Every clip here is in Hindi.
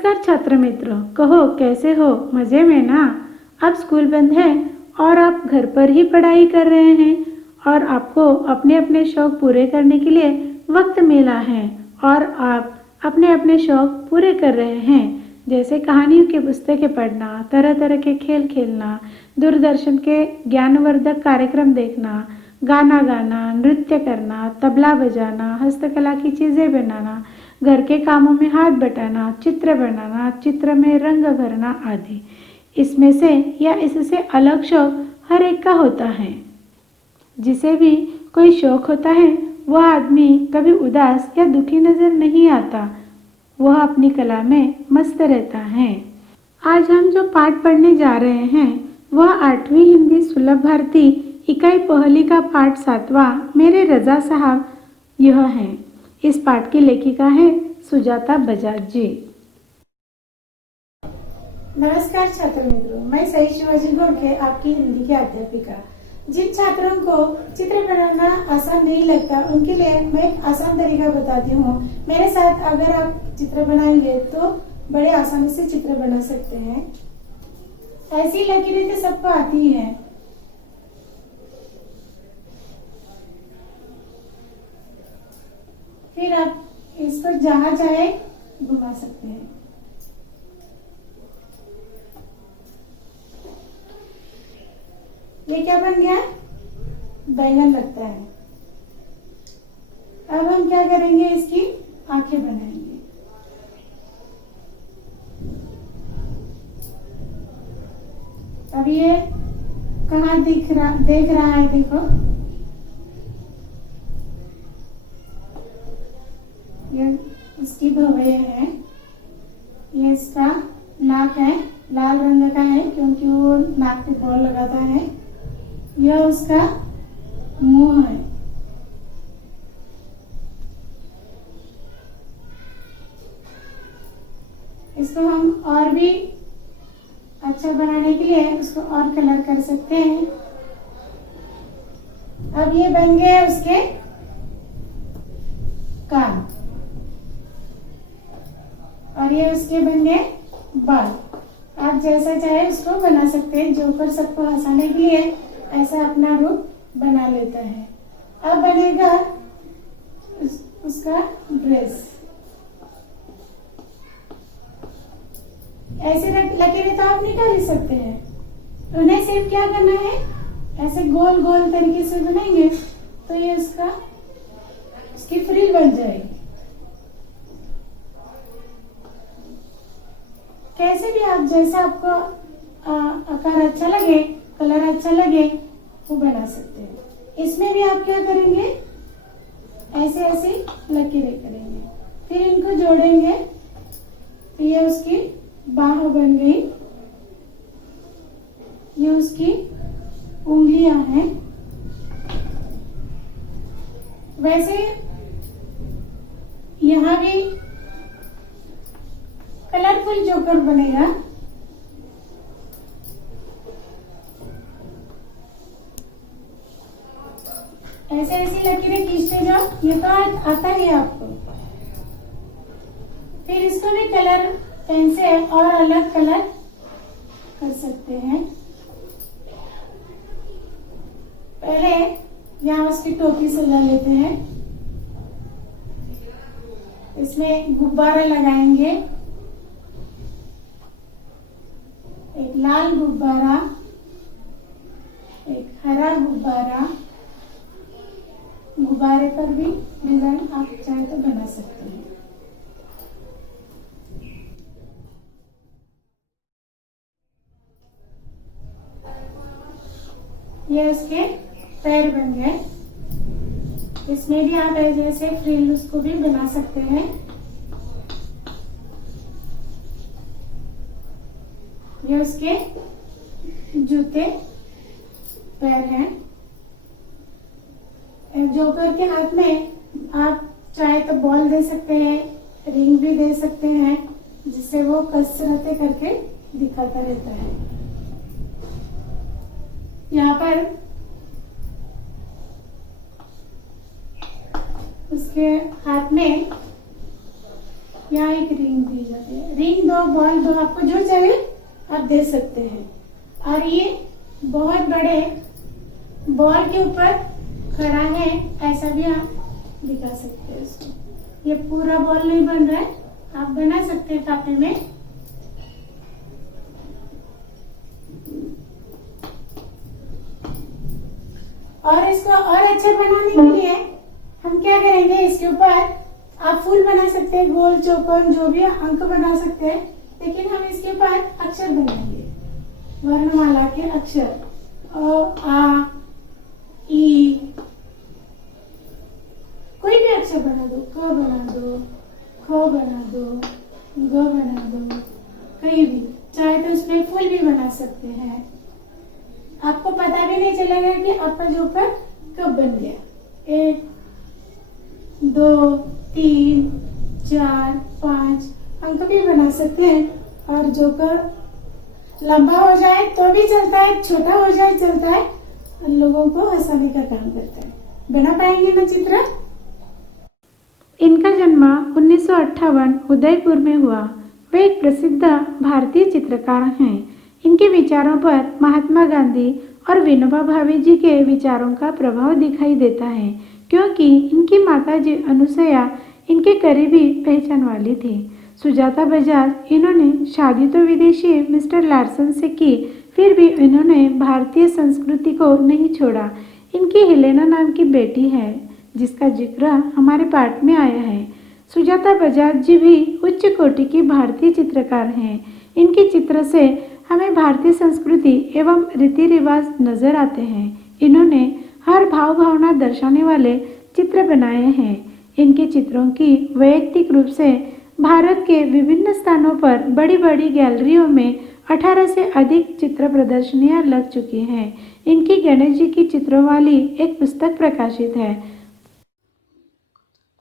नमस्कार छात्र मित्रों, कहो कैसे हो? मज़े में ना? अब स्कूल बंद है और आप घर पर ही पढ़ाई कर रहे हैं और आपको अपने अपने शौक़ पूरे करने के लिए वक्त मिला है और आप अपने अपने शौक़ पूरे कर रहे हैं, जैसे कहानियों की पुस्तकें पढ़ना, तरह तरह के खेल खेलना, दूरदर्शन के ज्ञानवर्धक कार्यक्रम देखना, गाना गाना, नृत्य करना, तबला बजाना, हस्तकला की चीज़ें बनाना, घर के कामों में हाथ बटाना, चित्र बनाना, चित्र में रंग भरना आदि। इसमें से या इससे अलग शौक हर एक का होता है। जिसे भी कोई शौक होता है वह आदमी कभी उदास या दुखी नजर नहीं आता। वह अपनी कला में मस्त रहता है। आज हम जो पाठ पढ़ने जा रहे हैं वह 8वीं हिंदी सुलभ भारती इकाई पहली का पाठ 7वां मेरे रजा साहब यह है। इस पाठ की लेखिका है सुजाता बजाज जी। नमस्कार छात्र मित्रों, मैं सही शिवाजी घोड़के आपकी हिंदी की अध्यापिका। जिन छात्रों को चित्र बनाना आसान नहीं लगता उनके लिए मैं एक आसान तरीका बताती हूँ। मेरे साथ अगर आप चित्र बनाएंगे तो बड़े आसानी से चित्र बना सकते हैं। ऐसी लकीरें तो सबको आती हैं। फिर आप इसको जहां चाहे घुमा सकते हैं। ये क्या बन गया? बैंगन लगता है। अब हम क्या करेंगे, इसकी आंखें बनाएंगे। अब ये कहाँ देख रहा है, देखो ये इसकी भौहें है, ये इसका नाक है, लाल रंग का है क्योंकि वो नाक पे बॉल लगाता है। यह उसका मुंह है। इसको हम और भी अच्छा बनाने के लिए उसको और कलर कर सकते हैं। अब ये बन गए उसके कान और ये उसके बन गए बाल। आप जैसा चाहे उसको बना सकते हैं। जोकर सबको हंसाने के लिए ऐसा अपना रूप बना लेता है। अब बनेगा उसका ड्रेस। ऐसे लकीरें तो आप निकाल ही सकते हैं। उन्हें सिर्फ क्या करना है, ऐसे गोल गोल तरीके से बनाएंगे तो ये उसकी फ्रिल बन जाएगी। कैसे भी आप जैसा आपको आकार अच्छा लगे, कलर अच्छा लगे वो बना सकते हैं। इसमें भी आप क्या करेंगे, ऐसे ऐसे लकीरें करेंगे, फिर इनको जोड़ेंगे तो ये उसकी बाह बन गई। ये उसकी उंगलियां हैं। वैसे यहाँ भी कलरफुल जोकर बनेगा। ऐसे ऐसी लकीरें खींचते जाओ, ये तो आता ही है आपको। फिर इसको भी कलर पेन से और अलग कलर कर सकते हैं। पहले यहाँ उसकी टोपी सजा लेते हैं। इसमें गुब्बारा लगाएंगे, एक लाल गुब्बारा, एक हरा गुब्बारा। गुब्बारे पर भी डिजाइन आप चाहे तो बना सकते हैं। ये उसके पैर बन गए। इसमें भी आप ऐसे फ्रिल उसको भी बना सकते हैं। ये उसके जूते पैर हैं। जोकर के हाथ में आप चाहे तो बॉल दे सकते हैं, रिंग भी दे सकते हैं, जिससे वो कसरतें करके दिखाता रहता है। यहाँ पर उसके हाथ में यहाँ एक रिंग दी जाती है, रिंग दो, बॉल दो, आपको जो चाहिए आप दे सकते हैं। और ये बहुत बड़े बॉल के ऊपर खड़ा है, ऐसा भी आप दिखा सकते हैं इसको। ये पूरा बॉल नहीं बन रहा है, आप बना सकते हैं कापी में। और इसको और अच्छा बनाने के लिए हम क्या करेंगे, इसके ऊपर आप फूल बना सकते हैं, गोल चौकोन जो भी अंक बना सकते हैं, लेकिन हम इसके ऊपर अक्षर बनाएंगे, वर्णमाला के अक्षर, अ आ ई, कोई भी अक्षर बना दो, क बना दो, ख बना दो, ग बना दो, कहीं भी चाहे तो उसमें फूल भी बना सकते हैं। आपको पता भी नहीं चलेगा कि आपका जोकर कब बन गया। 1 2 3 4 5 अंक भी बना सकते हैं। और जोकर लंबा हो जाए तो भी चलता है, छोटा हो जाए चलता है, लोगों को हंसाने का काम करता है। बना पाएंगे ना चित्र? इनका जन्म 1958 उदयपुर में हुआ। वे एक प्रसिद्ध भारतीय चित्रकार हैं। इनके विचारों पर महात्मा गांधी और विनोबा भावे जी के विचारों का प्रभाव दिखाई देता है, क्योंकि इनकी माता जी अनुसया इनके करीबी पहचान वाली थी। सुजाता बजाज, इन्होंने शादी तो विदेशी मिस्टर लार्सन से की, फिर भी इन्होंने भारतीय संस्कृति को नहीं छोड़ा। इनकी हेलेना नाम की बेटी है, जिसका जिक्र हमारे पाठ में आया है। सुजाता बजाज जी भी उच्च कोटि की भारतीय चित्रकार हैं। इनके चित्र से हमें भारतीय संस्कृति एवं रीति रिवाज नजर आते हैं। इन्होंने हर भाव भावना दर्शाने वाले चित्र बनाए हैं। इनके चित्रों की वैयक्तिक रूप से भारत के विभिन्न स्थानों पर बड़ी बड़ी गैलरियों में 18 से अधिक चित्र प्रदर्शनियां लग चुकी हैं। इनकी गणेश जी की चित्रों वाली एक पुस्तक प्रकाशित है।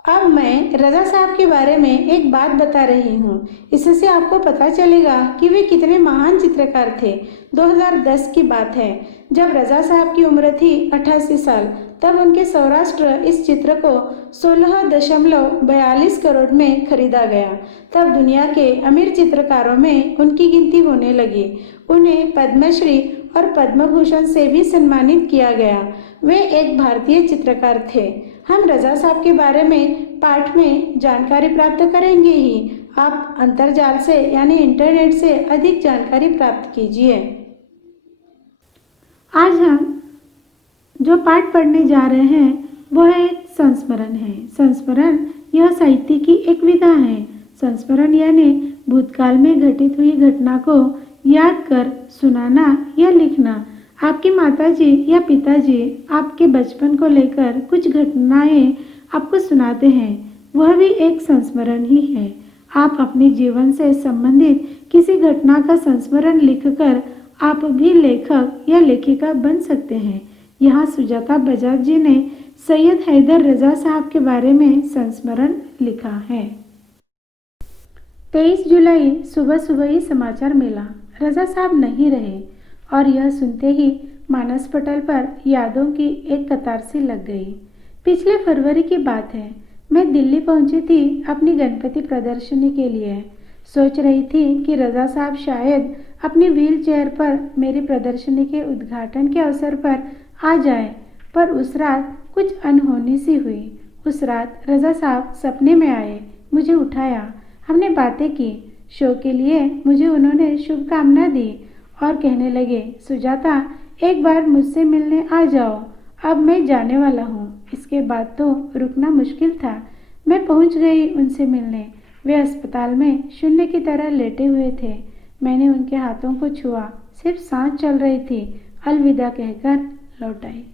अब मैं रजा साहब के बारे में एक बात बता रही हूँ। इससे आपको पता चलेगा कि वे कितने महान चित्रकार थे। 2010 की बात है, जब रजा साहब की उम्र थी 88 साल, तब उनके सौराष्ट्र इस चित्र को 16.42 करोड़ में खरीदा गया। तब दुनिया के अमीर चित्रकारों में उनकी गिनती होने लगी। उन्हें पद्मश्री और पद्म भूषण से भी सम्मानित किया गया। वे एक भारतीय चित्रकार थे। हम रजा साहब के बारे में पाठ में जानकारी प्राप्त करेंगे ही। आप अंतर्जाल से यानी इंटरनेट से अधिक जानकारी प्राप्त कीजिए। आज हम जो पाठ पढ़ने जा रहे हैं वह एक संस्मरण है। संस्मरण यह साहित्य की एक विधा है। संस्मरण यानी भूतकाल में घटित हुई घटना को याद कर सुनाना या लिखना। आपकी माताजी या पिताजी आपके बचपन को लेकर कुछ घटनाएं आपको सुनाते हैं, वह भी एक संस्मरण ही है। आप अपने जीवन से संबंधित किसी घटना का संस्मरण लिखकर आप भी लेखक या लेखिका बन सकते हैं। यहाँ सुजाता बजाज जी ने सैयद हैदर रजा साहब के बारे में संस्मरण लिखा है। 23 जुलाई सुबह सुबह ही समाचार मिला, रजा साहब नहीं रहे, और यह सुनते ही मानस पटल पर यादों की एक कतार सी लग गई। पिछले फरवरी की बात है, मैं दिल्ली पहुंची थी अपनी गणपति प्रदर्शनी के लिए। सोच रही थी कि रजा साहब शायद अपनी व्हील चेयर पर मेरी प्रदर्शनी के उद्घाटन के अवसर पर आ जाए, पर उस रात कुछ अनहोनी सी हुई। उस रात रजा साहब सपने में आए, मुझे उठाया, हमने बातें की। शो के लिए मुझे उन्होंने शुभकामना दी और कहने लगे, सुजाता एक बार मुझसे मिलने आ जाओ, अब मैं जाने वाला हूँ। इसके बाद तो रुकना मुश्किल था। मैं पहुँच गई उनसे मिलने। वे अस्पताल में शून्य की तरह लेटे हुए थे। मैंने उनके हाथों को छुआ, सिर्फ सांस चल रही थी। अलविदा कहकर लौट आई।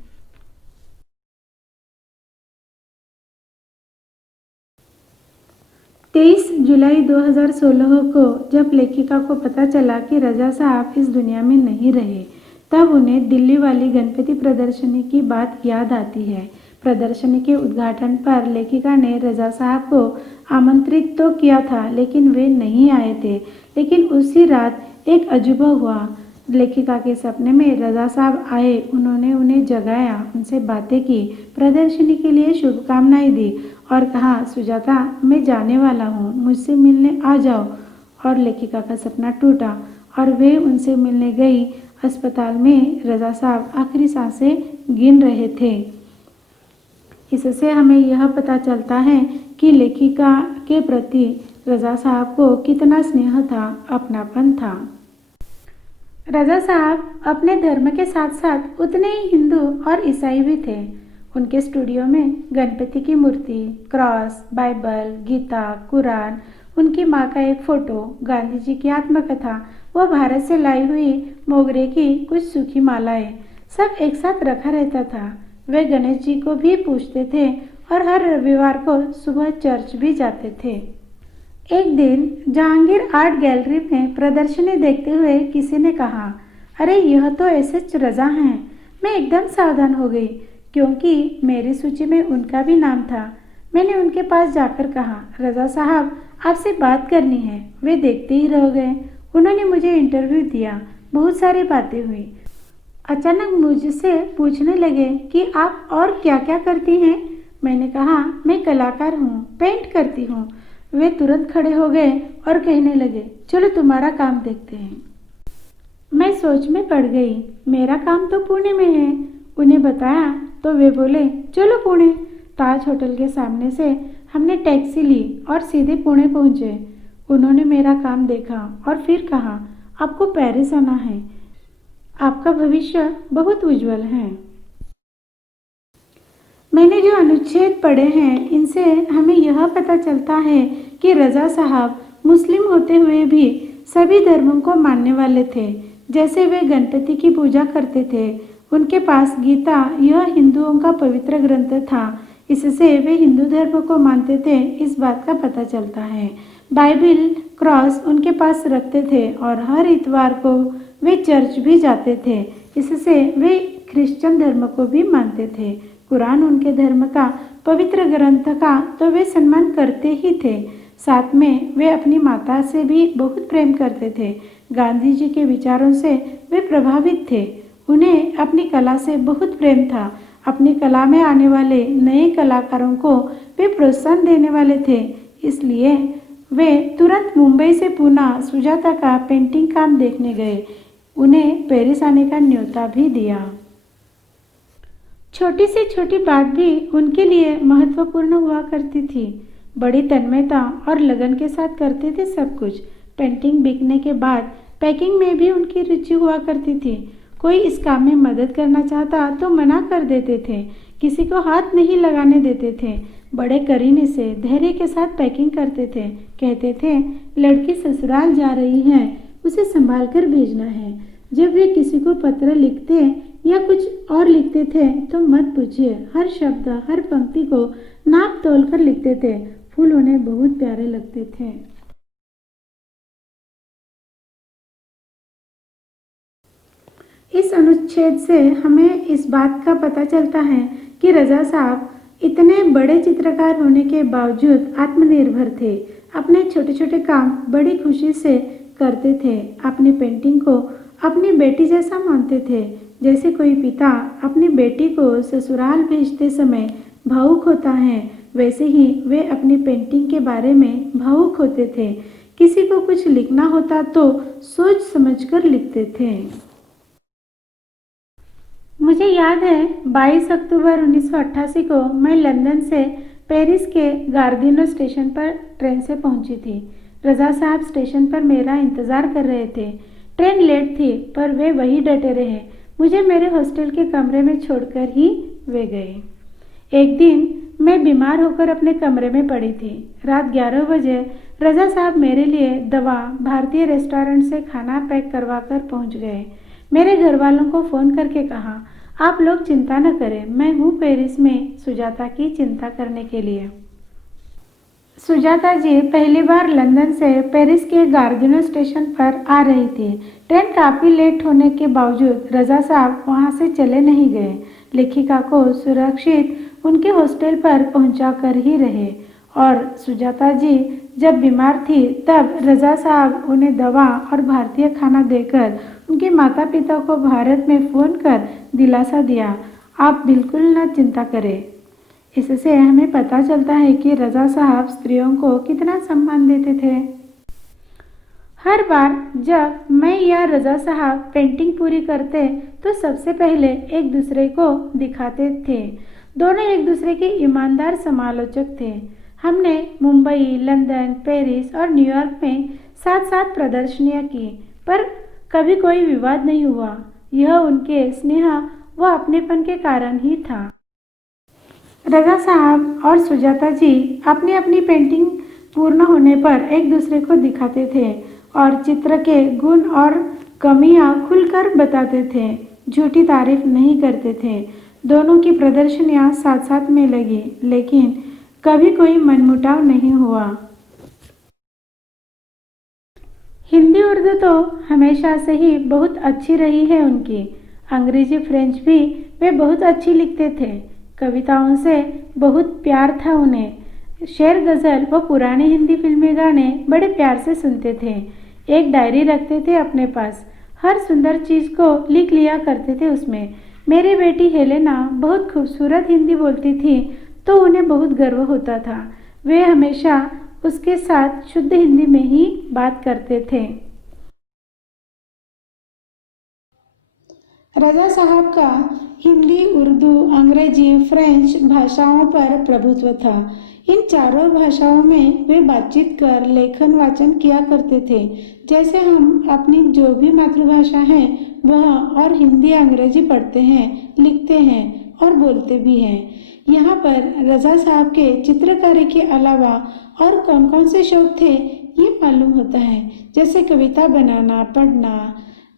तेईस जुलाई 2016 को जब लेखिका को पता चला कि रजा साहब इस दुनिया में नहीं रहे, तब उन्हें दिल्ली वाली गणपति प्रदर्शनी की बात याद आती है। प्रदर्शनी के उद्घाटन पर लेखिका ने रजा साहब को आमंत्रित तो किया था, लेकिन वे नहीं आए थे। लेकिन उसी रात एक अजूबा हुआ। लेखिका के सपने में रजा साहब आए। उन्होंने उन्हें जगाया, उनसे बातें की, प्रदर्शनी के लिए शुभकामनाएं दी और कहा, सुजाता मैं जाने वाला हूँ, मुझसे मिलने आ जाओ। और लेखिका का सपना टूटा और वे उनसे मिलने गई। अस्पताल में रजा साहब आखिरी सांसें गिन रहे थे। इससे हमें यह पता चलता है कि लेखिका के प्रति रजा साहब को कितना स्नेह था, अपनापन था। रजा साहब अपने धर्म के साथ साथ उतने ही हिंदू और ईसाई भी थे। उनके स्टूडियो में गणपति की मूर्ति, क्रॉस, बाइबल, गीता, कुरान, उनकी माँ का एक फोटो, गांधी जी की आत्मकथा, वह भारत से लाई हुई मोगरे की कुछ सूखी मालाएं, सब एक साथ रखा रहता था। वे गणेश जी को भी पूजते थे और हर रविवार को सुबह चर्च भी जाते थे। एक दिन जहांगीर आर्ट गैलरी में प्रदर्शनी देखते हुए किसी ने कहा, अरे यह तो एसएच रजा हैं। मैं एकदम सावधान हो गई क्योंकि मेरी सूची में उनका भी नाम था। मैंने उनके पास जाकर कहा, रजा साहब आपसे बात करनी है। वे देखते ही रह गए। उन्होंने मुझे इंटरव्यू दिया, बहुत सारी बातें हुई। अचानक मुझसे पूछने लगे कि आप और क्या क्या करती हैं। मैंने कहा, मैं कलाकार हूँ, पेंट करती हूँ। वे तुरंत खड़े हो गए और कहने लगे, चलो तुम्हारा काम देखते हैं। मैं सोच में पड़ गई। मेरा काम तो पुणे में है। उन्हें बताया तो वे बोले, चलो पुणे। ताज होटल के सामने से हमने टैक्सी ली और सीधे पुणे पहुंचे। उन्होंने मेरा काम देखा और फिर कहा, आपको पेरिस आना है, आपका भविष्य बहुत उज्जवल है। मैंने जो अनुच्छेद पढ़े हैं, इनसे हमें यह पता चलता है कि रजा साहब मुस्लिम होते हुए भी सभी धर्मों को मानने वाले थे। जैसे वे गणपति की पूजा करते थे, उनके पास गीता यह हिंदुओं का पवित्र ग्रंथ था। इससे वे हिंदू धर्म को मानते थे, इस बात का पता चलता है। बाइबिल, क्रॉस उनके पास रखते थे और हर इतवार को वे चर्च भी जाते थे। इससे वे क्रिश्चियन धर्म को भी मानते थे। कुरान उनके धर्म का पवित्र ग्रंथ का तो वे सम्मान करते ही थे। साथ में वे अपनी माता से भी बहुत प्रेम करते थे। गांधी जी के विचारों से वे प्रभावित थे। उन्हें अपनी कला से बहुत प्रेम था। अपनी कला में आने वाले नए कलाकारों को वे प्रोत्साहन देने वाले थे। इसलिए वे तुरंत मुंबई से पुणे सुजाता का पेंटिंग काम देखने गए। उन्हें पेरिस आने का न्योता भी दिया। छोटी से छोटी बात भी उनके लिए महत्वपूर्ण हुआ करती थी। बड़ी तन्मयता और लगन के साथ करते थे सब कुछ। पेंटिंग बिकने के बाद पैकिंग में भी उनकी रुचि हुआ करती थी। कोई इस काम में मदद करना चाहता तो मना कर देते थे, किसी को हाथ नहीं लगाने देते थे। बड़े करीने से धैर्य के साथ पैकिंग करते थे। कहते थे, लड़की ससुराल जा रही है, उसे संभाल कर भेजना है। जब वे किसी को पत्र लिखते या कुछ और लिखते थे तो मत पूछिए, हर शब्द हर पंक्ति को नाप तोल कर लिखते थे। फूल उन्हें बहुत प्यारे लगते थे। इस अनुच्छेद से हमें इस बात का पता चलता है कि रजा साहब इतने बड़े चित्रकार होने के बावजूद आत्मनिर्भर थे। अपने छोटे छोटे काम बड़ी खुशी से करते थे। अपनी पेंटिंग को अपनी बेटी जैसा मानते थे। जैसे कोई पिता अपनी बेटी को ससुराल भेजते समय भावुक होता है, वैसे ही वे अपनी पेंटिंग के बारे में भावुक होते थे। किसी को कुछ लिखना होता तो सोच समझकर लिखते थे। मुझे याद है 22 अक्टूबर 1988 को मैं लंदन से पेरिस के गार्दिनो स्टेशन पर ट्रेन से पहुंची थी। रजा साहब स्टेशन पर मेरा इंतज़ार कर रहे थे। ट्रेन लेट थी पर वे वही डटे रहे। मुझे मेरे हॉस्टल के कमरे में छोड़कर ही वे गए। एक दिन मैं बीमार होकर अपने कमरे में पड़ी थी। रात 11 बजे रजा साहब मेरे लिए दवा भारतीय रेस्टोरेंट से खाना पैक करवा कर पहुँच गए। मेरे घर वालों को फ़ोन करके कहा, आप लोग चिंता न करें, मैं हूँ पेरिस में सुजाता की चिंता करने के लिए। सुजाता जी पहली बार लंदन से पेरिस के गार्दिनो स्टेशन पर आ रही थी। ट्रेन काफ़ी लेट होने के बावजूद रजा साहब वहाँ से चले नहीं गए। लेखिका को सुरक्षित उनके हॉस्टल पर पहुँचा कर ही रहे। और सुजाता जी जब बीमार थी तब रजा साहब उन्हें दवा और भारतीय खाना देकर उनके माता पिता को भारत में फ़ोन कर दिलासा दिया, आप बिल्कुल न चिंता करें। इससे हमें पता चलता है कि रज़ा साहब स्त्रियों को कितना सम्मान देते थे। हर बार जब मैं या रज़ा साहब पेंटिंग पूरी करते तो सबसे पहले एक दूसरे को दिखाते थे। दोनों एक दूसरे के ईमानदार समालोचक थे। हमने मुंबई, लंदन, पेरिस और न्यूयॉर्क में साथ साथ प्रदर्शनियां की, पर कभी कोई विवाद नहीं हुआ। यह उनके स्नेह व अपनेपन के कारण ही था। रज़ा साहब और सुजाता जी अपनी अपनी पेंटिंग पूर्ण होने पर एक दूसरे को दिखाते थे और चित्र के गुण और कमियां खुलकर बताते थे। झूठी तारीफ नहीं करते थे। दोनों की प्रदर्शनियां साथ साथ में लगी, लेकिन कभी कोई मनमुटाव नहीं हुआ। हिंदी उर्दू तो हमेशा से ही बहुत अच्छी रही है उनकी। अंग्रेजी फ्रेंच भी वे बहुत अच्छी लिखते थे। कविताओं से बहुत प्यार था उन्हें। शेर गज़ल व पुराने हिंदी फिल्मी गाने बड़े प्यार से सुनते थे। एक डायरी रखते थे अपने पास। हर सुंदर चीज़ को लिख लिया करते थे उसमें। मेरी बेटी हेलेना बहुत खूबसूरत हिंदी बोलती थी तो उन्हें बहुत गर्व होता था। वे हमेशा उसके साथ शुद्ध हिंदी में ही बात करते थे। रज़ा साहब का हिंदी, उर्दू, अंग्रेजी, फ्रेंच भाषाओं पर प्रभुत्व था। इन चारों भाषाओं में वे बातचीत कर लेखन वाचन किया करते थे। जैसे हम अपनी जो भी मातृभाषा है वह और हिंदी अंग्रेजी पढ़ते हैं, लिखते हैं और बोलते भी हैं। यहाँ पर रज़ा साहब के चित्रकारी के अलावा और कौन कौन से शौक थे ये मालूम होता है, जैसे कविता बनाना, पढ़ना,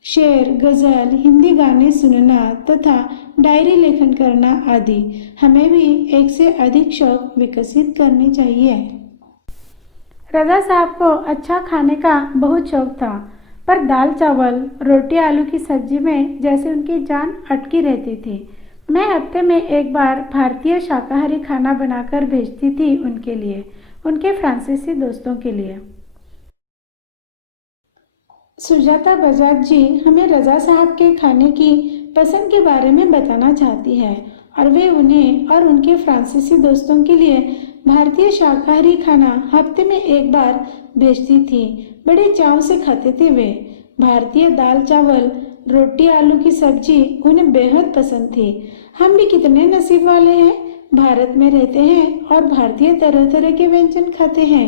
शेर, गज़ल, हिंदी गाने सुनना तथा डायरी लेखन करना आदि। हमें भी एक से अधिक शौक विकसित करने चाहिए। रज़ा साहब को अच्छा खाने का बहुत शौक था, पर दाल चावल, रोटी आलू की सब्जी में जैसे उनकी जान अटकी रहती थी। मैं हफ्ते में एक बार भारतीय शाकाहारी खाना बनाकर भेजती थी उनके लिए, उनके फ्रांसीसी दोस्तों के लिए। सुजाता बजाज जी हमें रज़ा साहब के खाने की पसंद के बारे में बताना चाहती है और वे उन्हें और उनके फ्रांसीसी दोस्तों के लिए भारतीय शाकाहारी खाना हफ्ते में एक बार भेजती थी। बड़े चाव से खाते थे वे। भारतीय दाल चावल, रोटी आलू की सब्जी उन्हें बेहद पसंद थी। हम भी कितने नसीब वाले हैं, भारत में रहते हैं और भारतीय तरह तरह के व्यंजन खाते हैं।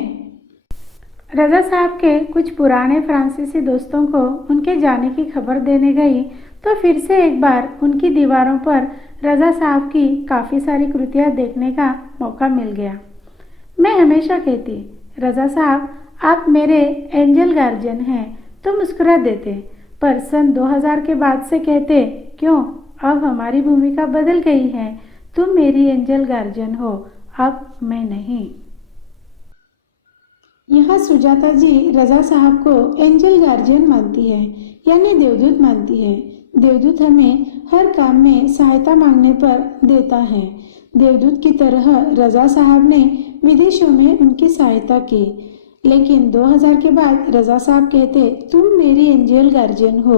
रज़ा साहब के कुछ पुराने फ्रांसीसी दोस्तों को उनके जाने की खबर देने गई तो फिर से एक बार उनकी दीवारों पर रज़ा साहब की काफ़ी सारी कृतियाँ देखने का मौका मिल गया। मैं हमेशा कहती, रज़ा साहब आप मेरे एंजल गार्जियन हैं, तो मुस्कुरा देते, पर सन 2000 के बाद से कहते, क्यों अब हमारी भूमिका बदल गई है, तुम मेरी एंजल गार्जियन हो, अब मैं नहीं। यहाँ सुजाता जी रज़ा साहब को एंजल गार्जियन मानती है, यानी देवदूत मानती है। देवदूत हमें हर काम में सहायता मांगने पर देता है। देवदूत की तरह रज़ा साहब ने विदेशों में उनकी सहायता की, लेकिन 2000 के बाद रज़ा साहब कहते, तुम मेरी एंजल गार्जियन हो,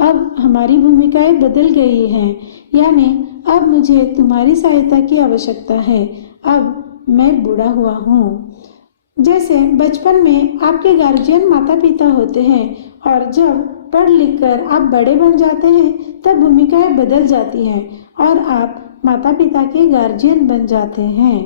अब हमारी भूमिकाएं बदल गई हैं, यानी अब मुझे तुम्हारी सहायता की आवश्यकता है, अब मैं बूढ़ा हुआ हूँ। जैसे बचपन में आपके गार्जियन माता पिता होते हैं और जब पढ़ लिख कर आप बड़े बन जाते हैं तब भूमिकाएं बदल जाती हैं और आप माता पिता के गार्जियन बन जाते हैं।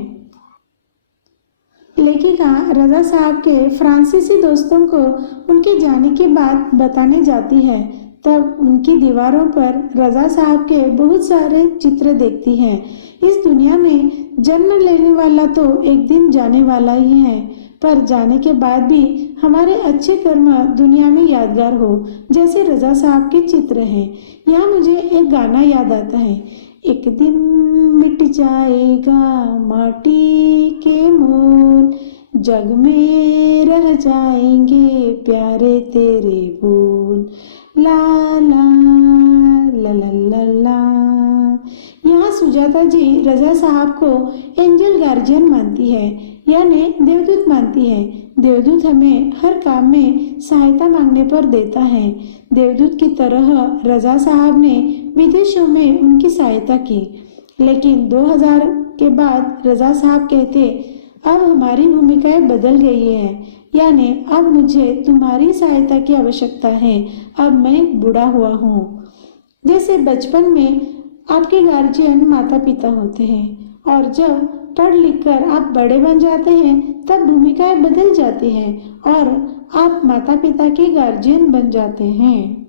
लेखिका रज़ा साहब के फ्रांसीसी दोस्तों को उनके जाने की बात बताने जाती है, तब उनकी दीवारों पर रज़ा साहब के बहुत सारे चित्र देखती हैं। इस दुनिया में जन्म लेने वाला तो एक दिन जाने वाला ही है, पर जाने के बाद भी हमारे अच्छे कर्म दुनिया में यादगार हो, जैसे रज़ा साहब के चित्र हैं। यहाँ मुझे एक गाना याद आता है, एक दिन मिट जाएगा माटी के मोल, जग में रह जाएंगे प्यारे तेरे बोल, ला ला ला ला ला ला। यहाँ सुजाता जी रज़ा साहब को एंजल गार्जियन मानती है, यानी देवदूत मानती है। देवदूत हमें हर काम में सहायता मांगने पर देता है। देवदूत की तरह रज़ा साहब ने विदेशों में उनकी सहायता की। लेकिन 2000 के बाद रजा साहब कहते, अब हमारी भूमिकाएं बदल गई है, यानी अब मुझे तुम्हारी सहायता की आवश्यकता है। अब मैं बूढ़ा हुआ हूँ। जैसे बचपन में आपके गार्जियन माता पिता होते हैं और जब पढ़ लिख कर आप बड़े बन जाते हैं तब भूमिकाएं बदल जाती हैं और आप माता पिता के गार्जियन बन जाते हैं।